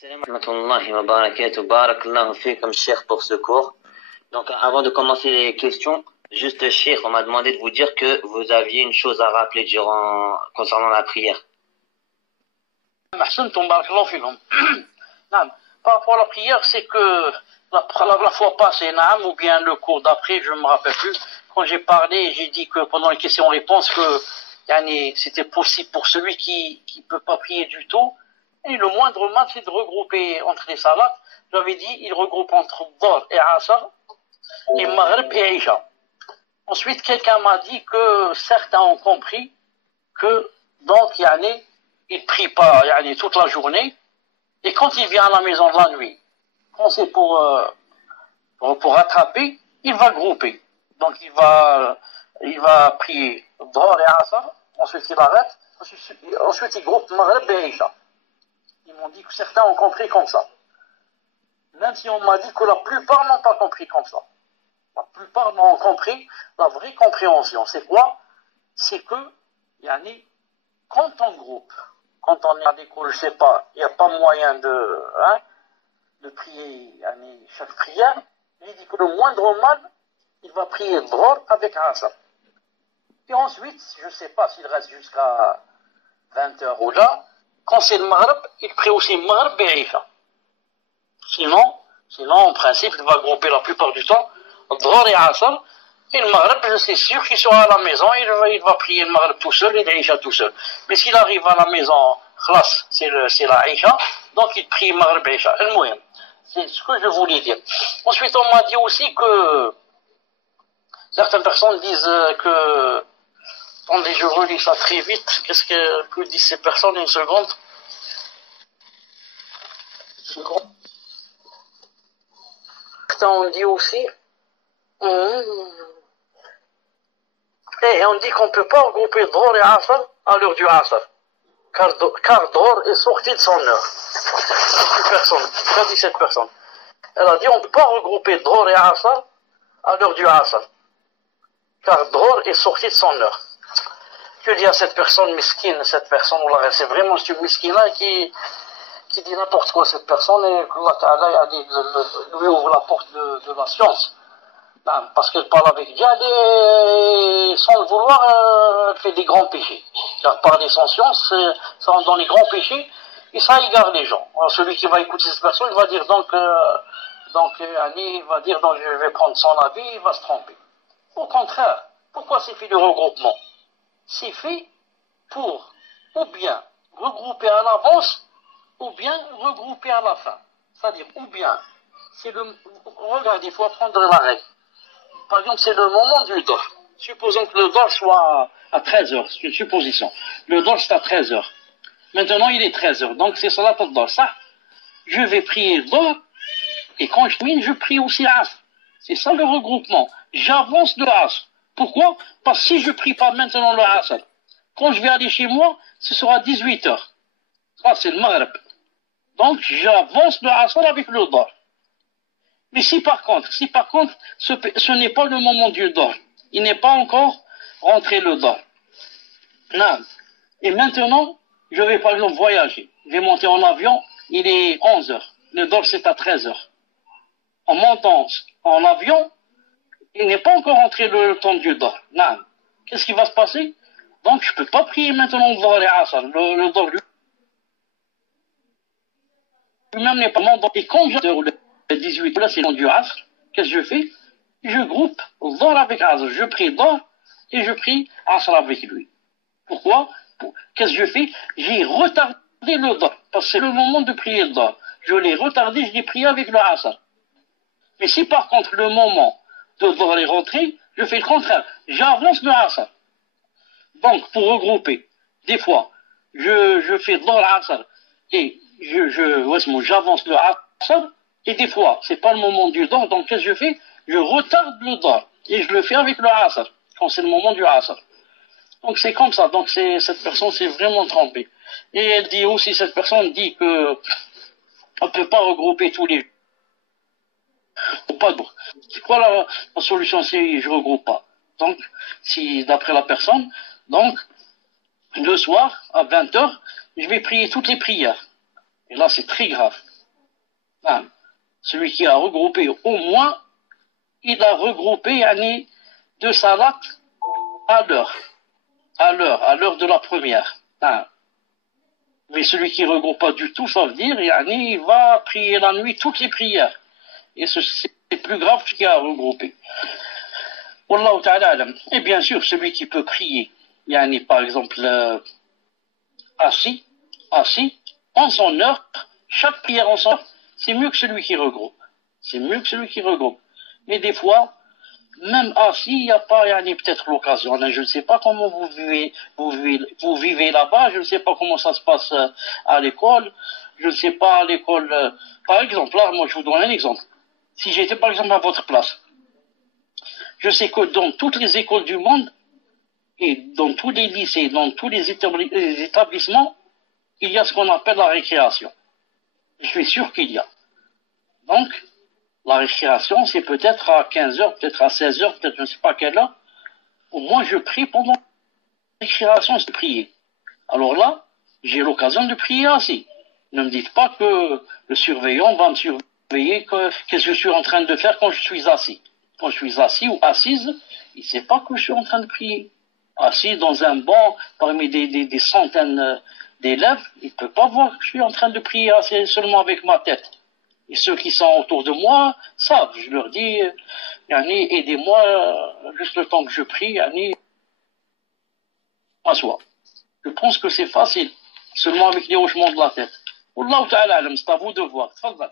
Salam rahmatullahi wa barakatuh. Barakallahu fikum, cheikh, pour ce cours. Donc, avant de commencer les questions, juste, cheikh, on m'a demandé de vous dire que vous aviez une chose à rappeler concernant la prière. أحسنتم بارك الله فيكم. نعم. Par rapport à la prière, c'est que la fois passée, naam, ou bien le cours d'après, je ne me rappelle plus, quand j'ai parlé, j'ai dit que pendant les questions-réponses, que c'était possible pour celui qui ne peut pas prier du tout. Et le moindre mal, c'est de regrouper entre les salats. J'avais dit, il regroupe entre Dhuhr et Asr, et Maghrib et Isha. Ensuite, quelqu'un m'a dit que certains ont compris que, donc, il prie pas toute la journée, et quand il vient à la maison de la nuit, quand c'est pour rattraper, il va grouper. Donc il va prier Dhuhr et Asr, ensuite il arrête, ensuite il groupe Maghrib et Isha. Ils m'ont dit que certains ont compris comme ça. Même si on m'a dit que la plupart n'ont pas compris comme ça. La plupart n'ont compris la vraie compréhension. C'est quoi? C'est que, quand on groupe, quand on est à l'école, je sais pas, il n'y a pas moyen de prier chaque prière, il dit que le moindre mal, il va prier Dhuhr avec Asr. Et ensuite, je ne sais pas s'il reste jusqu'à 20 heures ou là, quand c'est le Maghrib, il prie aussi Maghrib et Isha. Sinon, en principe, il va grouper la plupart du temps Dhuhr et Asr. Et le Maghrib, je suis sûr qu'il sera à la maison, il va prier le Maghrib tout seul et l'Isha tout seul. Mais s'il arrive à la maison, khlas, c'est la Isha, donc il prie Maghrib et Isha. C'est ce que je voulais dire. Ensuite, on m'a dit aussi que certaines personnes disent que... Attendez, je relis ça très vite. Qu'est-ce que disent ces personnes? Une seconde. On dit aussi... Et on dit qu'on ne peut pas regrouper Dhuhr et Asr à l'heure du Asr. Car Dhuhr est sorti de son heure. Ça dit cette personne. Elle a dit on ne peut pas regrouper Dhuhr et Asr à l'heure du Asr. Car Dhuhr est sorti de son heure. Je dis à cette personne miskine, c'est vraiment ce miskine-là qui dit n'importe quoi, cette personne, et Allah Ta'ala lui ouvre la porte de la science. Parce qu'elle parle avec Dieu, et sans le vouloir, elle fait des grands péchés. Car parler sans science, ça rentre dans les grands péchés, et ça égare les gens. Alors, celui qui va écouter cette personne, il va dire il va dire je vais prendre son avis, il va se tromper. Au contraire, pourquoi c'est fait le regroupement? C'est fait pour ou bien regrouper à l'avance, ou bien regrouper à la fin. C'est-à-dire, ou bien, regardez, il faut apprendre la règle. Par exemple, c'est le moment du Dhuhr. Supposons que le Dhuhr soit à 13 heures, c'est une supposition. Le Dhuhr c'est à 13 heures. Maintenant, il est 13 heures, donc c'est Salat al-Dhuhr. Ça, je vais prier Dhuhr, et quand je termine, je prie aussi Asr. C'est ça le regroupement. J'avance de Asr. Pourquoi? Parce que si je ne prie pas maintenant le Asr, quand je vais aller chez moi, ce sera 18 heures. Ça, c'est le Maghrib. Donc, j'avance le Asr avec le Dhuhr. Mais si par contre, ce n'est pas le moment du Dhuhr, il n'est pas encore rentré le Dhuhr. Non. Et maintenant, je vais par exemple voyager. Je vais monter en avion, il est 11 heures. Le Dhuhr, c'est à 13 heures. En montant en avion, il n'est pas encore rentré le temps du Dhuhr. Non. Qu'est-ce qui va se passer? Donc, je ne peux pas prier maintenant le Dhuhr et Asr. Le Dhuhr lui-même n'est pas monté. Et quand le 18, là, c'est le temps du Asr. Qu'est-ce que je fais? Je groupe Dhuhr avec Asr. Je prie Dhuhr et je prie Asr avec lui. Pourquoi? Qu'est-ce que je fais? J'ai retardé le Dhuhr. Parce que c'est le moment de prier le Dhuhr. Je l'ai retardé, je l'ai prié avec le Asr. Mais si par contre le moment de Dhuhr est rentré, je fais le contraire. J'avance le Asr. Donc, pour regrouper, des fois, je fais Dhuhr Asr et j'avance le Asr, et des fois, c'est pas le moment du Dhuhr, donc qu'est-ce que je fais? Je retarde le Dhuhr, et je le fais avec le Asr, quand c'est le moment du Asr. Donc c'est comme ça, donc cette personne s'est vraiment trompée. Et elle dit aussi, cette personne dit que on ne peut pas regrouper tous les jours. Pas Dhuhr. C'est quoi la solution si je ne regroupe pas? Donc, si d'après la personne, donc, le soir, à 20 heures, je vais prier toutes les prières. Et là, c'est très grave. Hein. Celui qui a regroupé au moins, il a regroupé yani, deux salats à l'heure, à l'heure de la première. Hein. Mais celui qui ne regroupe pas du tout, ça veut dire yani, il va prier la nuit toutes les prières. Et c'est plus grave qu'il a regroupé. Wallahu ta'ala alam. Et bien sûr, celui qui peut prier, yani, par exemple, assis, en son heure, chaque prière en son heure, c'est mieux que celui qui regroupe. C'est mieux que celui qui regroupe. Mais des fois, même assis, il n'y a pas peut-être l'occasion. Je ne sais pas comment vous vivez là-bas, je ne sais pas comment ça se passe à l'école, je ne sais pas à l'école. Par exemple, là, moi je vous donne un exemple. Si j'étais par exemple à votre place, je sais que dans toutes les écoles du monde, et dans tous les lycées, dans tous les établissements, il y a ce qu'on appelle la récréation. Je suis sûr qu'il y a. Donc, la récréation, c'est peut-être à 15 heures, peut-être à 16 heures, peut-être je ne sais pas quelle heure. Au moins, je prie pendant la récréation, c'est prier. Alors là, j'ai l'occasion de prier assis. Ne me dites pas que le surveillant va me surveiller qu'est-ce que je suis en train de faire quand je suis assis. Quand je suis assis ou assise, il ne sait pas que je suis en train de prier. Assis dans un banc parmi des centaines d'élèves, il ne peut pas voir que je suis en train de prier assis seulement avec ma tête. Et ceux qui sont autour de moi savent. Je leur dis, yani, aidez-moi juste le temps que je prie, yani, m'assois. Je pense que c'est facile, seulement avec les hochements de la tête. Wallahu ta'ala alam, c'est à vous de voir. Tfadal.